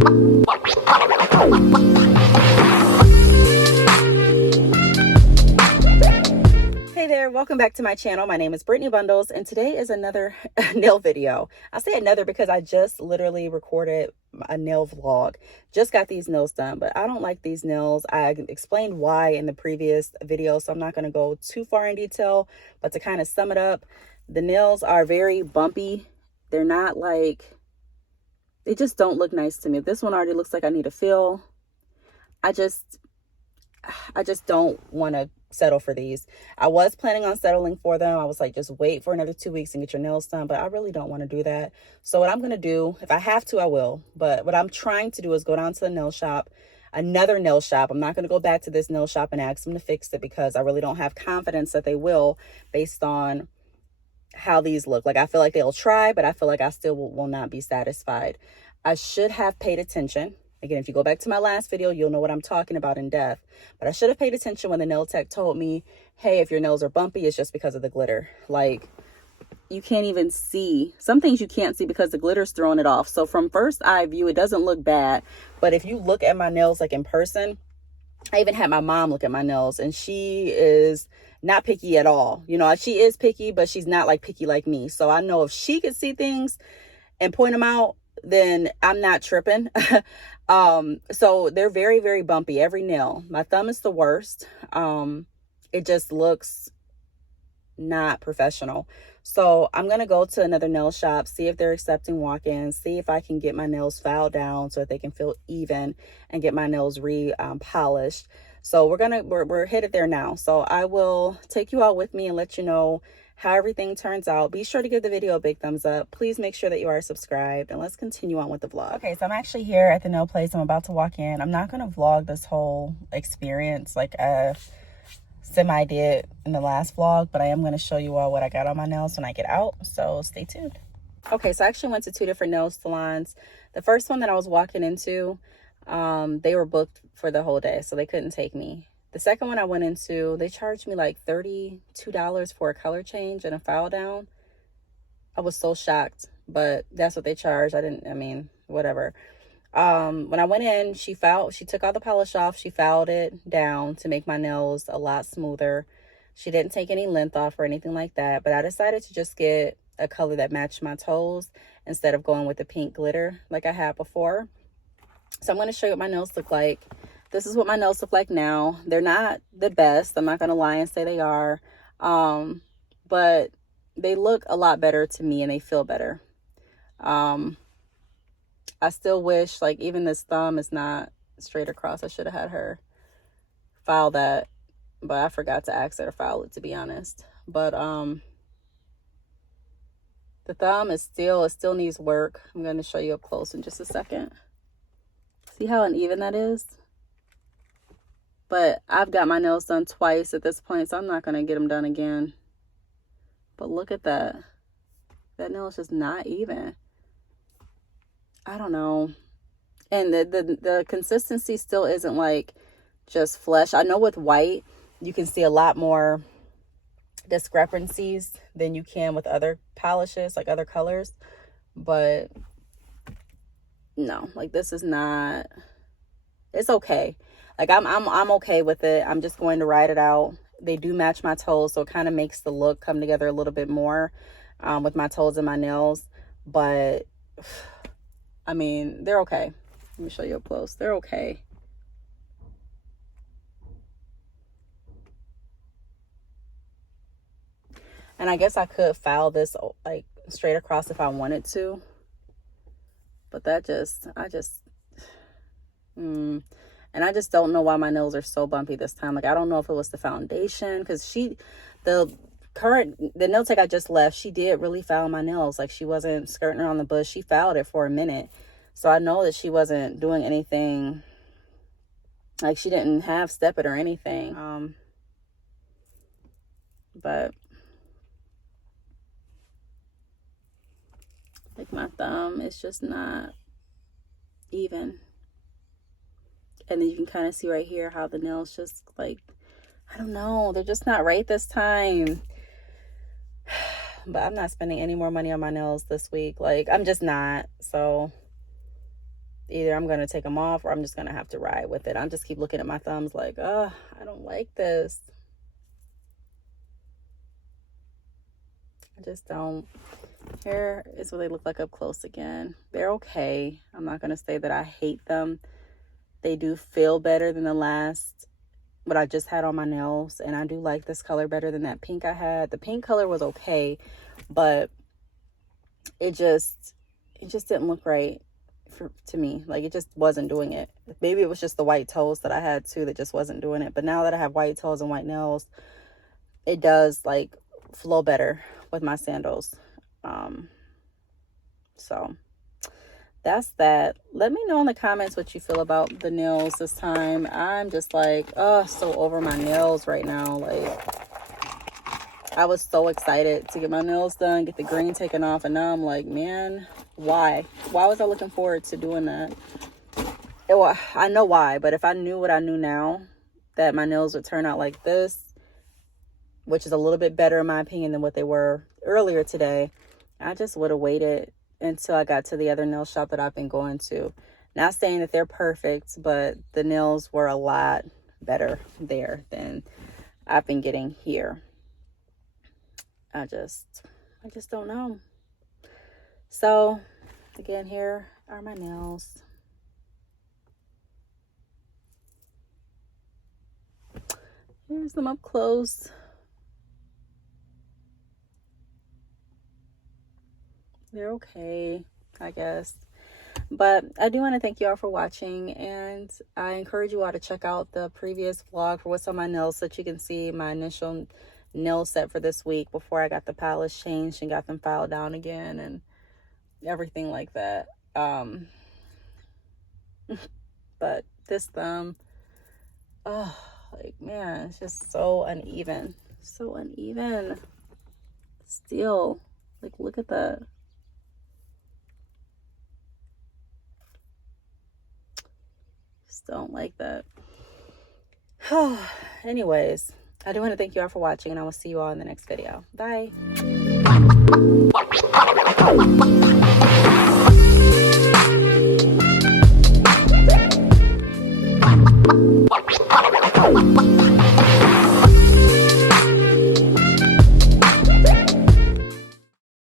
Hey there, welcome back to my channel. My name is Brittany Bundles, and today is another nail video. I say another because I just literally recorded a nail vlog. Just got these nails done, but I don't like these nails. I explained why in the previous video, so I'm not going to go too far in detail, but to kind of sum it up, the nails are very bumpy. They're not like, they just don't look nice to me. This one already looks like I need a fill. I just don't want to settle for these. I was planning on settling for them. I was like, just wait for another 2 weeks and get your nails done, but I really don't want to do that. So what I'm going to do, if I have to, I will. But what I'm trying to do is go down to the nail shop, another nail shop. I'm not going to go back to this nail shop and ask them to fix it because I really don't have confidence that they will based on how these look. Like, I feel like they'll try, but I feel like I still will not be satisfied. I should have paid attention. Again, if you go back to my last video, you'll know what I'm talking about in depth. But I should have paid attention when the nail tech told me, hey, if your nails are bumpy, it's just because of the glitter. Like, you can't even see. Some things you can't see because the glitter's throwing it off. So from first eye view, it doesn't look bad. But if you look at my nails like in person, I even had my mom look at my nails, and she is not picky at all. You know, she is picky, but she's not like picky like me. So I know if she could see things and point them out, then I'm not tripping. So they're very, very bumpy, every nail. My thumb is the worst. It just looks not professional. So I'm going to go to another nail shop, see if they're accepting walk-ins, see if I can get my nails filed down so that they can feel even and get my nails polished. So we're headed there now. So I will take you all with me and let you know how everything turns out. Be sure to give the video a big thumbs up. Please make sure that you are subscribed, and let's continue on with the vlog. Okay, so I'm actually here at the nail place. I'm about to walk in. I'm not going to vlog this whole experience like I semi did in the last vlog, but I am going to show you all what I got on my nails when I get out, so stay tuned. Okay, so I actually went to 2 different nail salons. The first one that I was walking into, they were booked for the whole day, so they couldn't take me. The second one I went into, they charged me like $32 for a color change and a file down. I was so shocked, but that's what they charged. Whatever. When I went in, she took all the polish off. She filed it down to make my nails a lot smoother. She didn't take any length off or anything like that, but I decided to just get a color that matched my toes instead of going with the pink glitter like I had before. So I'm going to show you what my nails look like. This is what my nails look like now. They're not the best. I'm not going to lie and say they are. But they look a lot better to me and they feel better. I still wish, like, even this thumb is not straight across. I should have had her file that, but I forgot to ask her to file it, to be honest. But the thumb is still needs work. I'm going to show you up close in just a second. See how uneven that is? But I've got my nails done twice at this point, so I'm not going to get them done again. But look at that. That nail is just not even. I don't know. And the consistency still isn't like just flesh. I know with white, you can see a lot more discrepancies than you can with other polishes, like other colors. But no, like this is not, it's okay. Like I'm okay with it. I'm just going to ride it out. They do match my toes, so it kind of makes the look come together a little bit more with my toes and my nails. But I mean, they're okay. Let me show you up close. They're okay. And I guess I could file this like straight across if I wanted to. But and I just don't know why my nails are so bumpy this time. Like, I don't know if it was the foundation, because the nail tech I just left, she did really file my nails. Like, she wasn't skirting around the bush. She filed it for a minute. So I know that she wasn't doing anything, like she didn't half step it or anything. But like my thumb is just not even. And then you can kind of see right here how the nails just like, I don't know, they're just not right this time. But I'm not spending any more money on my nails this week. Like, I'm just not. So either I'm going to take them off or I'm just going to have to ride with it. I just keep looking at my thumbs like, oh, I don't like this. I just don't. Here is what they look like up close again. They're okay. I'm not going to say that I hate them. They do feel better than the last, what I just had on my nails. And I do like this color better than that pink I had. The pink color was okay, but it just didn't look right to me. Like, it just wasn't doing it. Maybe it was just the white toes that I had too that just wasn't doing it. But now that I have white toes and white nails, it does like flow better with my sandals. So that's that. Let me know in the comments what you feel about the nails this time. I'm just like, oh, so over my nails right now. Like, I was so excited to get my nails done, get the green taken off, and now I'm like, man, why was I looking forward to doing that? Well, I know why, but if I knew what I knew now, that my nails would turn out like this, which is a little bit better in my opinion than what they were earlier today, I just would have waited until I got to the other nail shop that I've been going to. Not saying that they're perfect, but the nails were a lot better there than I've been getting here. I just don't know. So again, here are my nails. Here's them up close. They're okay, I guess. But I do want to thank you all for watching, and I encourage you all to check out the previous vlog for what's on my nails so that you can see my initial nail set for this week before I got the polish changed and got them filed down again and everything like that. But this thumb, oh, like, man, it's just so uneven. So uneven. Still, like, look at that. Just don't like that. Anyways, I do want to thank you all for watching, and I will see you all in the next video. Bye.